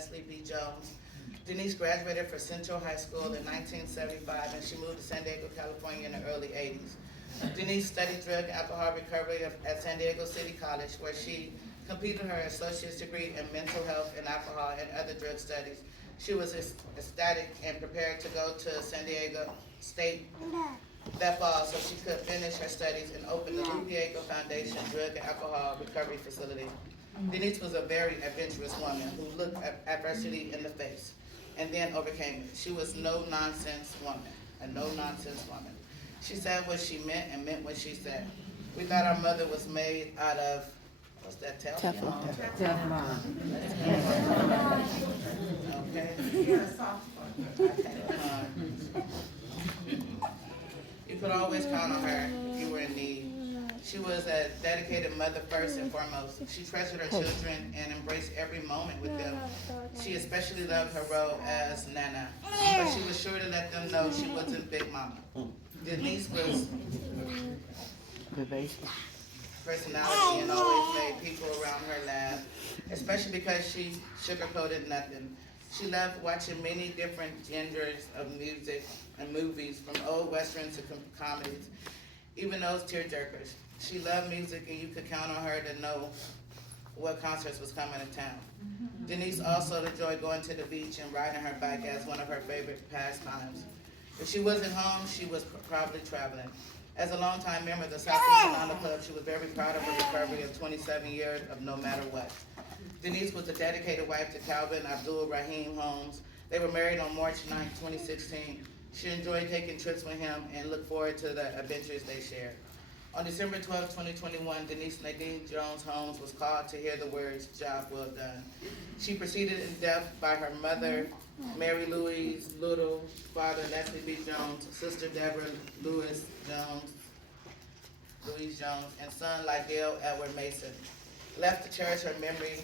Leslie B. Jones. Denise graduated from Central High School in 1975, and she moved to San Diego, California in the early 80s. Denise studied drug and alcohol recovery at San Diego City College, where she completed her associate's degree in mental health and alcohol and other drug studies. She was ecstatic and prepared to go to San Diego State that fall so she could finish her studies and open the Lou Diego Foundation Drug and Alcohol Recovery Facility. Denise was a very adventurous woman who looked adversity in the face and then overcame it. She was no-nonsense woman, a no-nonsense woman. She said what she meant and meant what she said. We thought our mother was made out of, what's that, Teflon? Teflon. Okay. You could always count on her if you were in need. She was a dedicated mother first and foremost. She treasured her children and embraced every moment with them. She especially loved her role as Nana, but she was sure to let them know she wasn't Big Mama. Denise was personality and always made people around her laugh, especially because she sugarcoated nothing. She loved watching many different genres of music and movies, from old westerns to comedies, even those tearjerkers. She loved music, and you could count on her to know what concerts was coming to town. Denise also enjoyed going to the beach and riding her bike as one of her favorite pastimes. If she wasn't home, she was probably traveling. As a longtime member of the Southeast Atlanta Club, she was very proud of her recovery of 27 years of no matter what. Denise was a dedicated wife to Calvin Abdul Rahim Holmes. They were married on March 9, 2016. She enjoyed taking trips with him and looked forward to the adventures they shared. On December 12, 2021, Denise Nadine Jones Holmes was called to hear the words, "Job well done." She preceded in death by her mother, Mary Louise Little, father Leslie B. Jones, sister Deborah Louise Jones, and son Lydell Edward Mason. Left to cherish her memory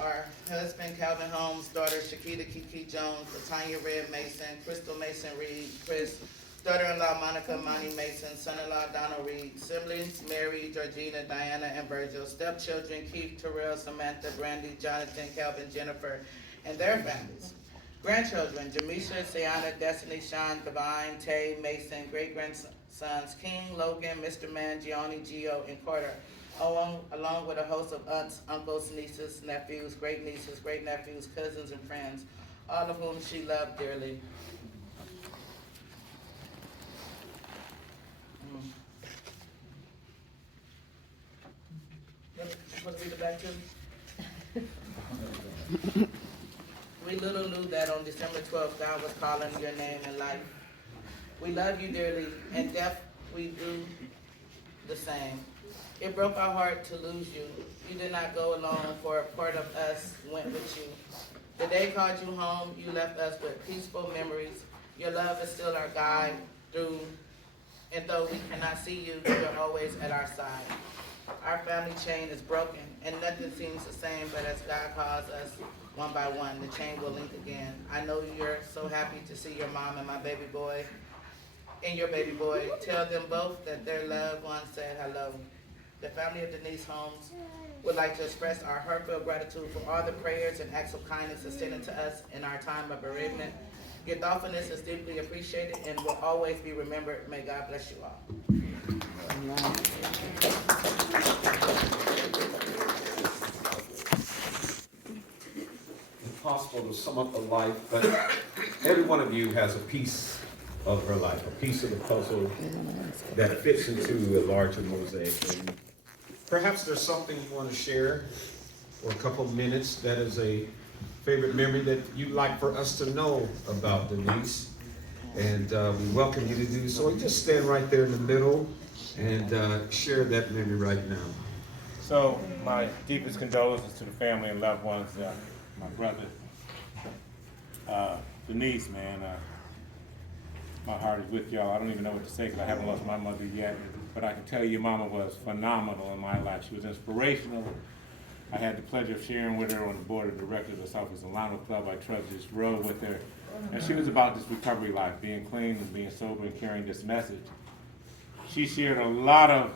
are husband Calvin Holmes, daughter Shakita Kiki Jones, Latanya Red Mason, Crystal Mason Reed, Chris, daughter-in-law Monica Monty Mason, son-in-law Donald Reed, siblings Mary, Georgina, Diana, and Virgil, stepchildren Keith, Terrell, Samantha, Brandy, Jonathan, Calvin, Jennifer, and their families. Grandchildren, Jamisha, Sienna, Destiny, Sean, Divine, Tay, Mason, great-grandsons King, Logan, Mr. Mangione, Gio, and Carter, along with a host of aunts, uncles, nieces, nephews, great-nieces, great-nephews, cousins, and friends, all of whom she loved dearly. Supposed to read it back to? We little knew that on December 12th, God was calling your name in life. We love you dearly, and death we do the same. It broke our heart to lose you. You did not go alone, for a part of us went with you. The day called you home, you left us with peaceful memories. Your love is still our guide through, and though we cannot see you, you're always at our side. Our family chain is broken, and nothing seems the same, but as God calls us one by one, the chain will link again. I know you're so happy to see your mom and my baby boy, and your baby boy. Tell them both that their loved one said hello. The family of Denise Holmes would like to express our heartfelt gratitude for all the prayers and acts of kindness extended to us in our time of bereavement. Your thoughtfulness is deeply appreciated and will always be remembered. May God bless you all. Impossible to sum up a life, but every one of you has a piece of her life, a piece of the puzzle that fits into a larger mosaic. And perhaps there's something you want to share for a couple of minutes that is a favorite memory that you'd like for us to know about Denise. And we welcome you to do so. You just stand right there in the middle and share that memory right now. So my deepest condolences to the family and loved ones, my brother, Denise, man. My heart is with y'all. I don't even know what to say because I haven't lost my mother yet. But I can tell you, Mama was phenomenal in my life. She was inspirational. I had the pleasure of sharing with her on the board of directors of the Southeast Atlanta Club. I trudged this road with her. And she was about this recovery life, being clean and being sober and carrying this message. She shared a lot of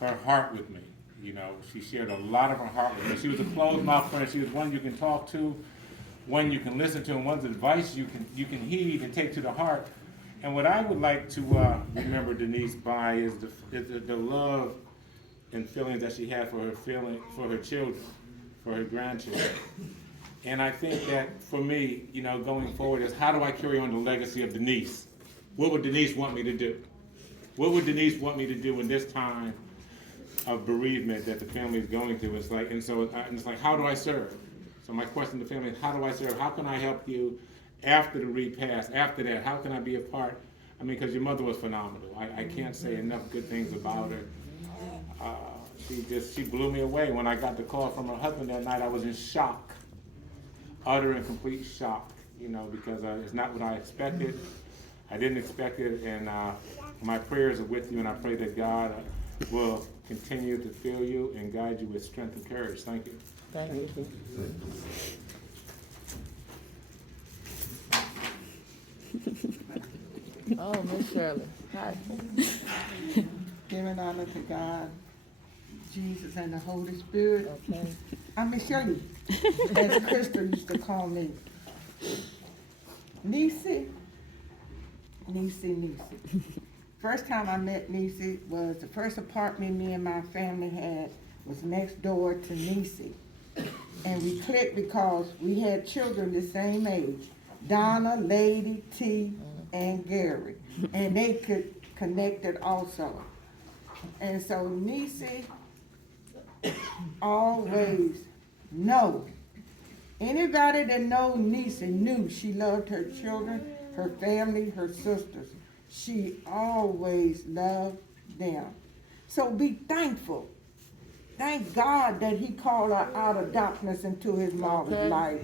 her heart with me. You know, she shared a lot of her heart with me. She was a closed mouth friend. She was one you can talk to, one you can listen to, and one's advice you can heed and take to the heart. And what I would like to remember Denise by is the love and feelings that she had for her children, for her grandchildren. And I think that for me, you know, going forward is how do I carry on the legacy of Denise? What would Denise want me to do? What would Denise want me to do in this time of bereavement that the family is going through? It's like, and it's like, how do I serve? So my question to the family is, how do I serve? How can I help you after the repast? After that, how can I be a part? I mean, because your mother was phenomenal. I can't say enough good things about her. She blew me away. When I got the call from her husband that night, I was in shock. Utter and complete shock, you know, because it's not what I expected. I didn't expect it, and my prayers are with you, and I pray that God will continue to fill you and guide you with strength and courage. Thank you. Thank you. Oh, Miss Shirley. Hi. Giving honor to God, Jesus, and the Holy Spirit. Okay. I'm Miss Shirley, as Krista used to call me. Niecy. First time I met Niecy was the first apartment me and my family had was next door to Niecy. And we clicked because we had children the same age, Donna, Lady, T, and Gary. And they could connected also. And so Niecy always know. Anybody that know Niecy knew she loved her children, her family, her sisters. She always loved them. So be thankful. Thank God that he called her out of darkness into his marvelous life.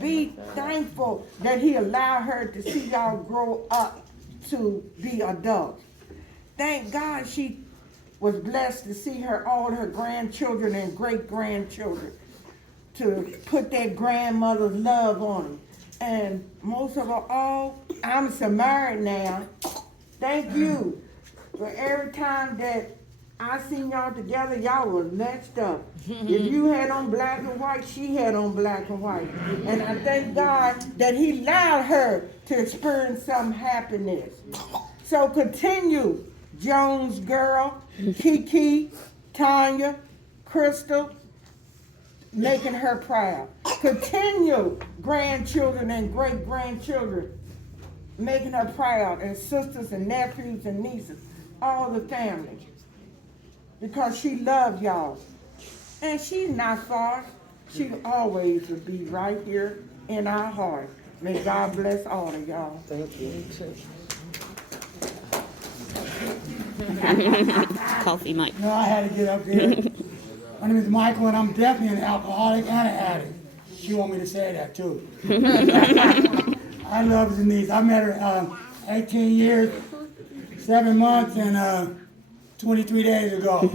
Be thankful that he allowed her to see y'all grow up to be adults. Thank God she was blessed to see all her grandchildren and great-grandchildren, to put that grandmother's love on them. And most of all, I'm so married now. Thank you for every time that I seen y'all together, y'all was matched up. If you had on black and white, she had on black and white. And I thank God that he allowed her to experience some happiness. So continue, Jones girl, Kiki, Tanya, Crystal, making her proud. Continue, grandchildren and great-grandchildren, making her proud, and sisters and nephews and nieces, all the family. Because she loved y'all. And she's not far. She always will be right here in our heart. May God bless all of y'all. Thank you. Coffee, Mike. No, I had to get up there. My name is Michael, and I'm definitely an alcoholic and an addict. She want me to say that too. I love Denise. I met her 18 years, 7 months, and 23 days ago.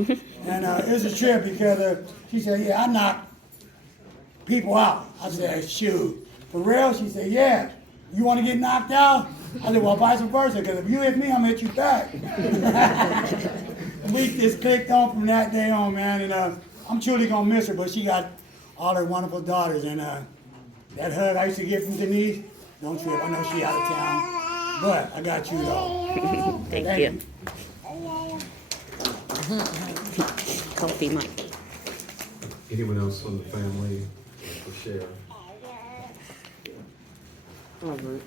And it was a trip because she said, yeah, I knock people out. I said, shoot. For real? She said, yeah. You want to get knocked out? I said, well, vice versa, because if you hit me, I'm going to hit you back. We just clicked on from that day on, man, and I'm truly going to miss her, but she got all her wonderful daughters, and that hug I used to get from Denise, don't trip, I know she out of town, but I got you, though. Thank you. Coffee, Mike. Anyone else from the family to share? Robert.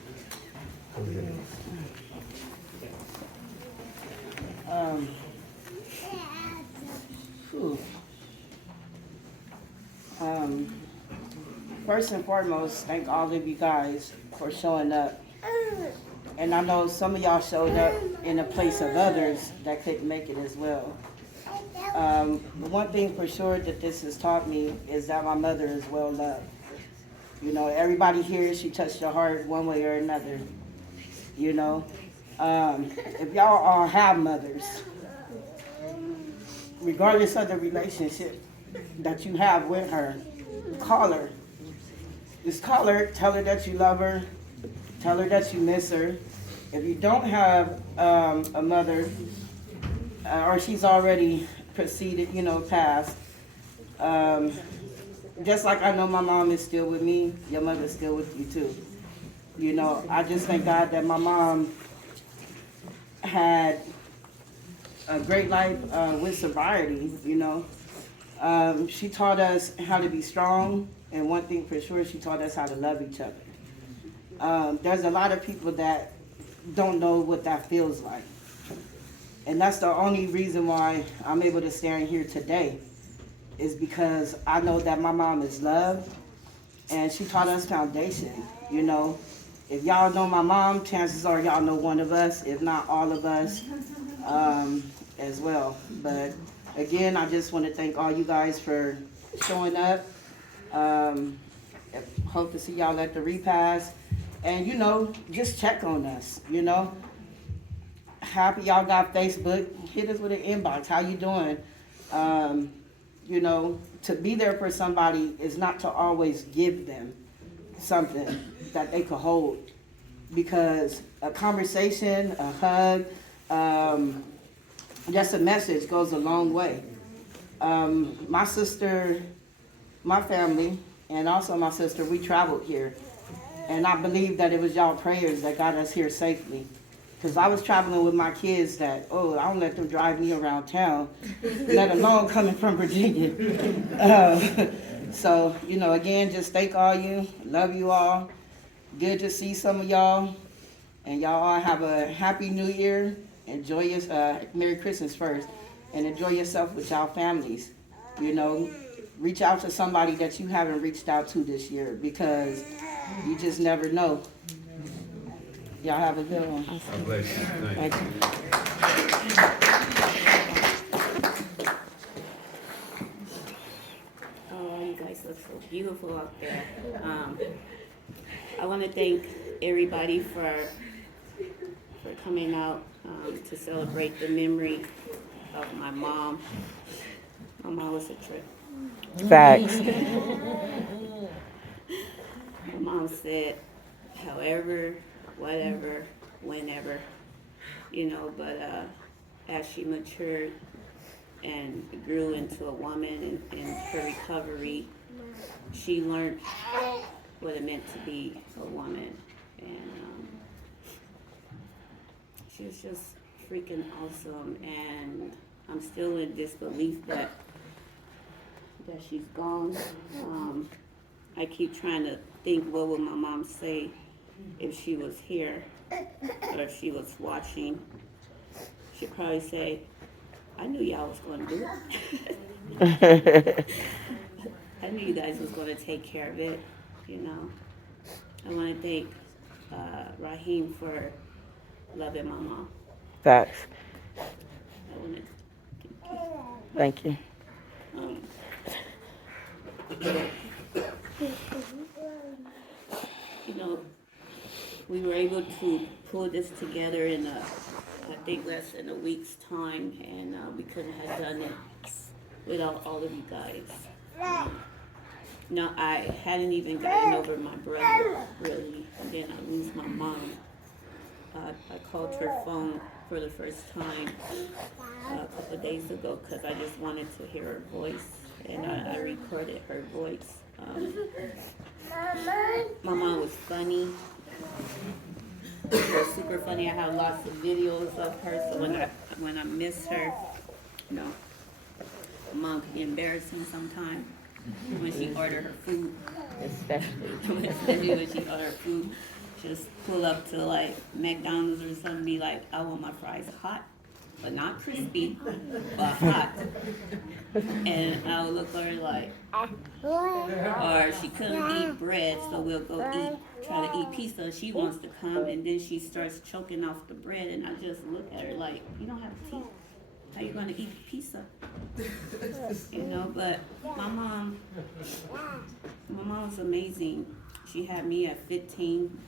Okay. First and foremost, thank all of you guys for showing up. And I know some of y'all showed up in a place of others that couldn't make it as well. The one thing for sure that this has taught me is that my mother is well loved. You know, everybody here, she touched your heart one way or another. You know, if y'all all have mothers, regardless of the relationship that you have with her, call her. Just call her, tell her that you love her, tell her that you miss her. If you don't have a mother, or she's already proceeded, passed. Just like I know my mom is still with me, your mother's still with you too. I just thank God that my mom had a great life with sobriety, She taught us how to be strong, and one thing for sure, she taught us how to love each other. There's a lot of people that don't know what that feels like. And that's the only reason why I'm able to stand here today, is because I know that my mom is loved, and she taught us foundation, If y'all know my mom, chances are y'all know one of us, if not all of us, as well. But again, I just want to thank all you guys for showing up. Hope to see y'all at the repast. And, just check on us, Happy y'all got Facebook. Hit us with an inbox. How you doing? To be there for somebody is not to always give them something that they could hold. Because a conversation, a hug, just a message goes a long way. My sister, my family, and also my sister, we traveled here. And I believe that it was y'all prayers that got us here safely. Because I was traveling with my kids that, I don't let them drive me around town, let alone coming from Virginia. So, again, just thank all you, love you all. Good to see some of y'all. And y'all all have a happy new year. Enjoy your, Merry Christmas first. And enjoy yourself with y'all families. Reach out to somebody that you haven't reached out to this year, because you just never know. Y'all have a good one. God bless you. Thank you. Oh, you guys look so beautiful out there. I want to thank everybody for coming out to celebrate the memory of my mom. My mom was a trip. Facts. My mom said, however, whatever, whenever, but as she matured and grew into a woman in her recovery, she learned what it meant to be a woman. And she was just freaking awesome. And I'm still in disbelief that she's gone. I keep trying to think, what would my mom say if she was here or if she was watching? She'd probably say, I knew y'all was going to do it. I knew you guys was going to take care of it, I want to thank Raheem for loving my mom. Facts. I want to Thank you. We were able to pull this together in I think less than a week's time, and we couldn't have done it without all of you guys. I hadn't even gotten over my brother, really, and then I lose my mom. I called her phone for the first time a couple of days ago because I just wanted to hear her voice, and I recorded her voice. My mom was funny. She was super funny. I have lots of videos of her, so when I miss her, my mom can be embarrassing sometimes when she ordered her food. Especially when she ordered her food. Just pull up to like McDonald's or something, be like, I want my fries hot, but not crispy, but hot. And I would look at her like, or she couldn't eat bread, so we'll go try to eat pizza. She wants to come, and then she starts choking off the bread, and I just look at her like, you don't have teeth. How you gonna eat pizza? But my mom was amazing. She had me at 15,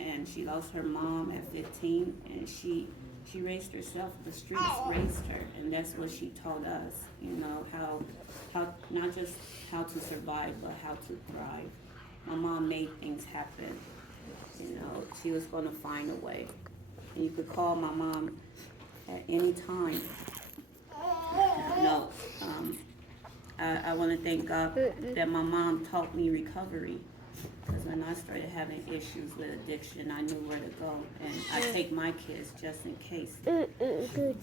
and she lost her mom at 15, and she raised herself. The streets raised her, and that's what she taught us, how not just how to survive, but how to thrive. My mom made things happen. She was gonna find a way. And you could call my mom at any time, No, I want to thank God that my mom taught me recovery. Because when I started having issues with addiction, I knew where to go. And I take my kids just in case. I was going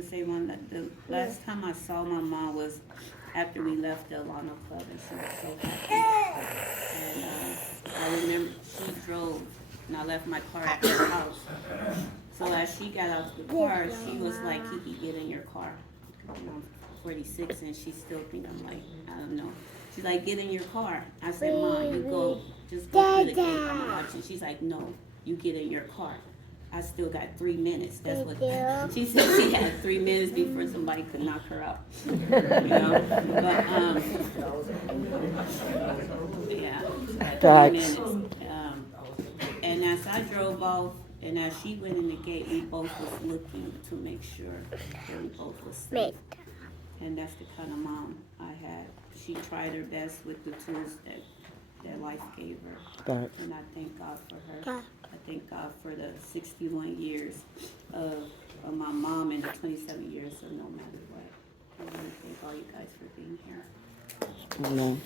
to say the last time I saw my mom was after we left the Alano Club, and she was so happy. And I remember she drove, and I left my car at her house. So as she got out the car, she was like, Kiki, get in your car. You know, I'm 46, and she still think I'm like, I don't know. She's like, get in your car. I said, Mom, you go, just go through the gate. I'm watching. She's like, no, you get in your car. I still got 3 minutes. That's what she said. She had 3 minutes before somebody could knock her out. You know, but yeah, she had 3 minutes. And as I drove off, and as she went in the gate, we both was looking to make sure that we both was safe. And that's the kind of mom I had. She tried her best with the tools that life gave her. Right. And I thank God for her. I thank God for the 61 years of my mom and the 27 years of no matter what. I want to thank all you guys for being here. Amen.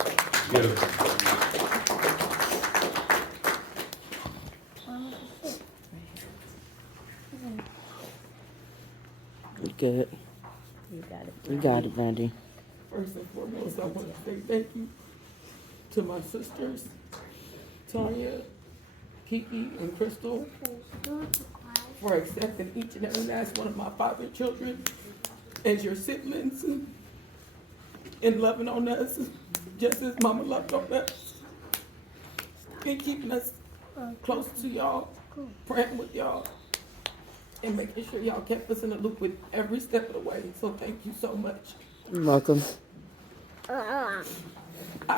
Good. You got it. You got it, Randy. First and foremost, I want to say thank you to my sisters, Tanya, Kiki, and Crystal, for accepting each and every last one of my father children as your siblings and loving on us just as Mama loved on us and keeping us close to y'all, praying with y'all, and making sure y'all kept us in the loop with every step of the way. So thank you so much. You're welcome. I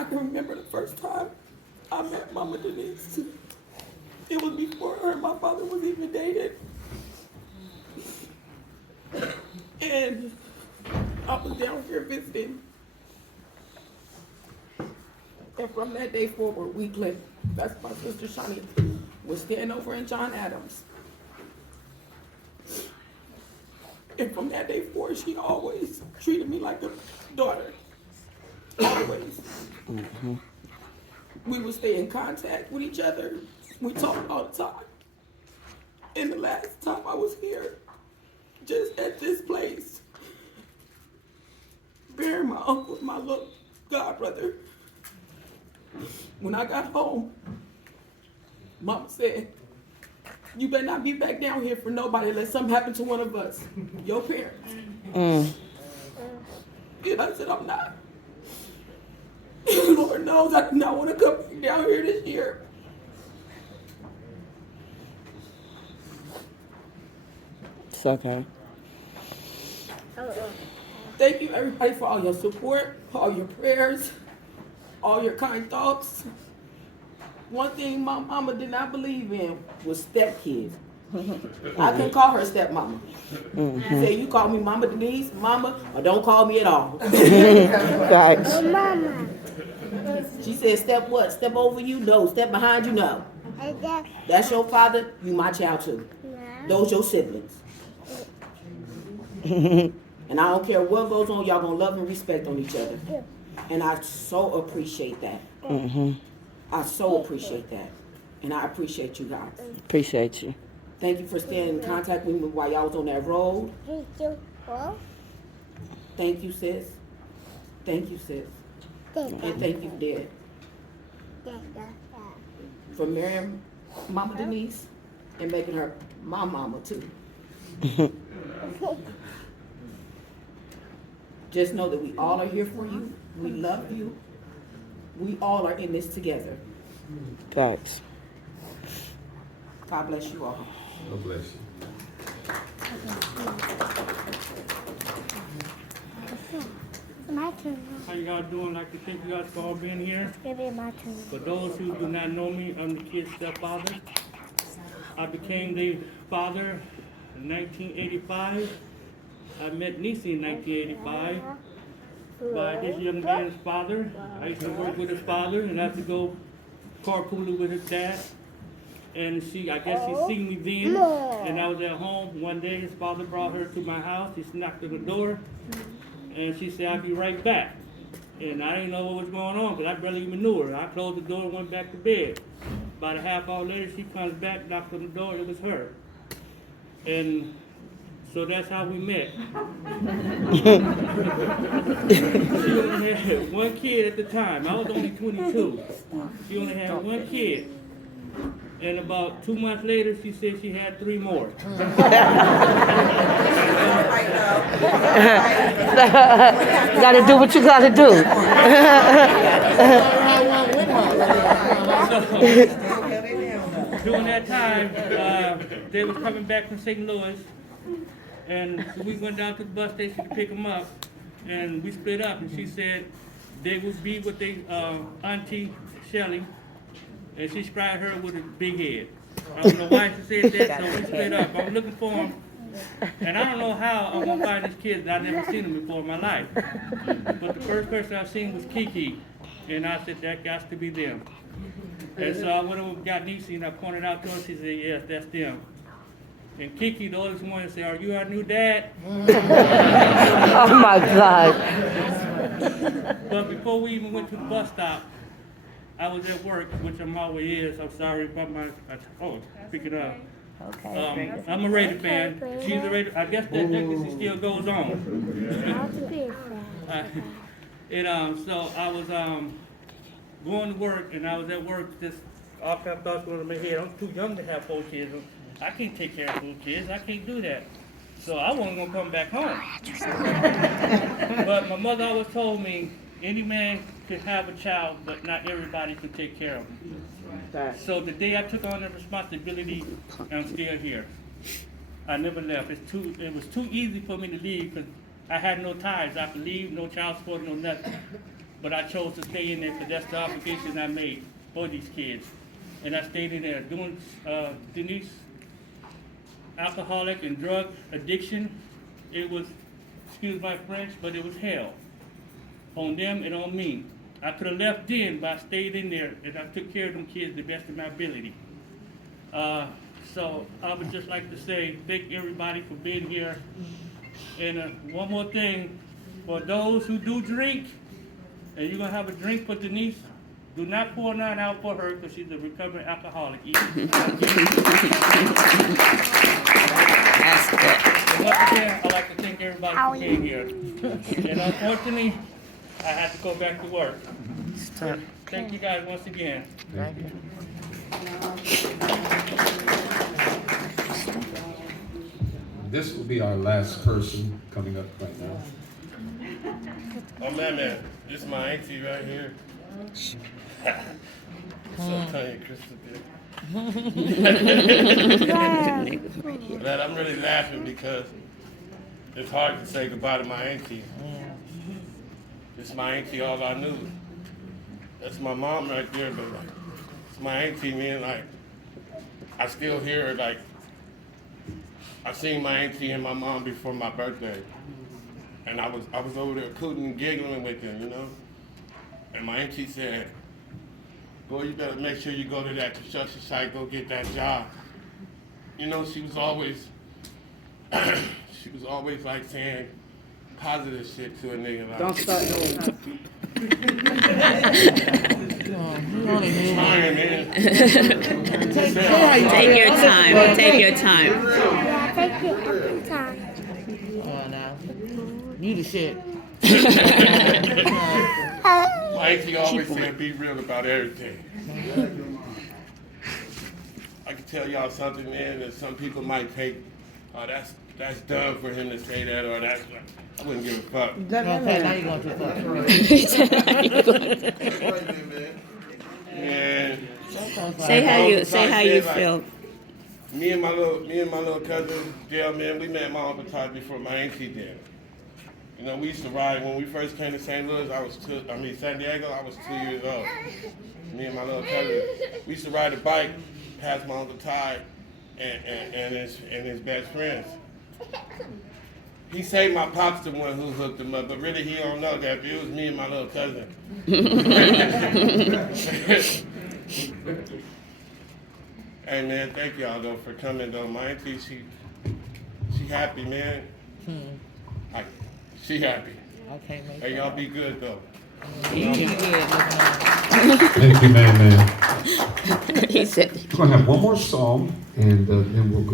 can remember the first time I met Mama Denise. It was before her and my father was even dated. And I was down here visiting. And from that day forward, we clicked. That's my sister Shani was staying over in John Adams. And from that day forward, she always treated me like a daughter. Always. Mm-hmm. We would stay in contact with each other. We talked all the time. And the last time I was here, just at this place, burying my uncle, my little god brother. When I got home, Mama said, you better not be back down here for nobody unless something happened to one of us, your parents. Mm. And I said, I'm not. Lord knows I do not want to come back down here this year. It's okay. Thank you everybody for all your support, all your prayers, all your kind thoughts. One thing my mama did not believe in was stepkids. I couldn't call her stepmama. Mm-hmm. She said, you call me Mama Denise, Mama, or don't call me at all. Facts. She said, step what? Step over you? No. Step behind you? No. That's your father, you my child too. Those your siblings. And I don't care what goes on, y'all gonna love and respect on each other. And I so appreciate that. Mm-hmm. I so appreciate that. And I appreciate you guys. Appreciate you. Thank you for staying in contact with me while y'all was on that road. Thank you, sis. Thank you, sis. And thank you, Dad. For marrying Mama Denise and making her my mama too. Just know that we all are here for you. We love you. We all are in this together. Facts. God bless you all. God bless you. My turn. How y'all doing? Like to thank you guys for all being here. Give it my turn. For those who do not know me, I'm the kid's stepfather. I became the father in 1985. I met Nisi in 1985 by this young man's father. I used to work with his father and have to go carpooling with his dad. And I guess she seen me then, and I was at home. One day his father brought her to my house. He knocked on the door, and she said, "I'll be right back." And I didn't know what was going on, because I barely even knew her. I closed the door and went back to bed. About a half hour later, she comes back, knocks on the door, it was her. And so that's how we met. She only had one kid at the time. I was only 22. She only had one kid. And about 2 months later, she said she had 3 more. Gotta do what you gotta do. During that time, they was coming back from St. Louis, and so we went down to the bus station to pick them up, and we split up, and she said they would be with their auntie Shelly, and she described her with a big head. I don't know why she said that, so we split up. I'm looking for them, and I don't know how I'm gonna find these kids. I've never seen them before in my life. But the first person I seen was Kiki, and I said that got to be them. And so I went over and got Niecy, and I pointed out to her. She said, "Yes, that's them." And Kiki, the oldest one, said, "Are you our new dad?" Oh my God. But before we even went to the bus stop, I was at work, which I'm always is. I'm sorry about my. Pick it up. Okay. I'm a Raider fan. She's a Raider. I guess that legacy still goes on. So I was going to work, and I was at work. Just all kind of thoughts going in my head. I'm too young to have 4 kids. I can't take care of 4 kids. I can't do that. So I wasn't gonna come back home. But my mother always told me, any man can have a child, but not everybody can take care of him. So the day I took on the responsibility, I'm still here. I never left. It was too easy for me to leave, because I had no ties. I could leave, no child support, no nothing. But I chose to stay in there, because that's the obligation I made for these kids. And I stayed in there doing Denise, alcoholic and drug addiction. It was, excuse my French, but it was hell on them and on me. I could have left then, but I stayed in there, and I took care of them kids the best of my ability. So I would just like to say thank everybody for being here. And one more thing, for those who do drink, and you're gonna have a drink for Denise, do not pour none out for her, because she's a recovering alcoholic. And once again, I'd like to thank everybody for being here. And unfortunately, I had to go back to work. Thank you guys once again. This will be our last person coming up right now. Oh man, this is my auntie right here. So Tanya Crystal did. Man, I'm really laughing because it's hard to say goodbye to my auntie. It's my auntie, all I knew. That's my mom right there, but like, it's my auntie, man. Like, I still hear her. Like, I seen my auntie and my mom before my birthday, and I was over there cooting and giggling with them, you know. And my auntie said, "Boy, you better make sure you go to that construction site, go get that job." You know, she was always like saying positive shit to a nigga. Like, Don't start no. Trying, man. Take your time. Take your time. Yeah, take your every time. You the shit. My auntie always said, "Be real about everything." I can tell y'all something, man, that some people might think, "Oh, that's dumb for him to say that," or "That's." I wouldn't give a fuck. Now you going too far. And Say how you feel. me and my little cousin, Gail, man, we met my Uncle Todd before my auntie did. You know, we used to ride when we first came to St. Louis. San Diego. I was 2 years old. Me and my little cousin, we used to ride a bike past my Uncle Todd and his best friends. He say my pop's the one who hooked him up, but really he don't know that. It was me and my little cousin. Hey man, thank y'all though for coming though. My auntie, she happy, man. She happy. Okay, make Hey, y'all be good though. Thank Thank you, man. He said. We're gonna have one more song, and then we'll go.